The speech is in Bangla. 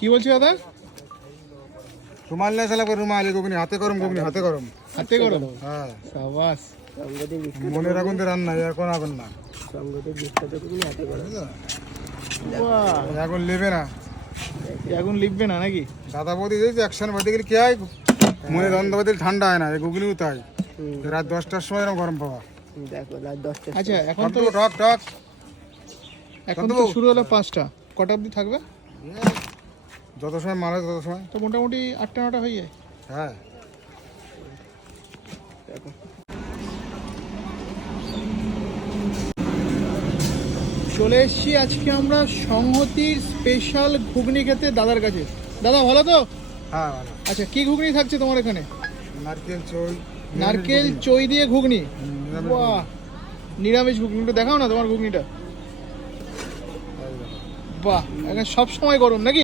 কি বলছি দাদা? রুমাল নিয়ে চালা করে রুমাল ঘুগনি হাতে গরম ঘুগনি হাতে গরম হাতে গরম। হ্যাঁ সাবাস। মনে রাখুন তো রান্না এখন আগুন না বাহ, এখন নেবে না এখন লিখবে না নাকি? দাদা বৌদি যে অ্যাকশন বাদে গেলে কি হয় মনে রন্ধ বাদে ঠান্ডা হয় না এই ঘুগনিও তাই রাত 10টার সময় এরকম গরম পাওয়া আচ্ছা এখন তো টক টক এখন তো শুরু হলো 5টা, কটা অবধি থাকবে? যত সময় মারা তত সময় তো মোটামুটি 8টা-9টা হয়ে যায়। হ্যাঁ চলে এসেছি আজকে আমরা সংহতির স্পেশাল ঘুগনি খেতে দাদার কাছে। দাদা ভালো তো? হ্যাঁ ভালো আচ্ছা, কি ঘুগনি থাকছে তোমার এখানে? নারকেল চই নারকেল চই দিয়ে ঘুগনি। নিরামিষ বাহ, নিরামিষ ঘুগনি। একটু দেখাও না তোমার ঘুগনিটা। বাহ, এখন সব সময় গরম নাকি?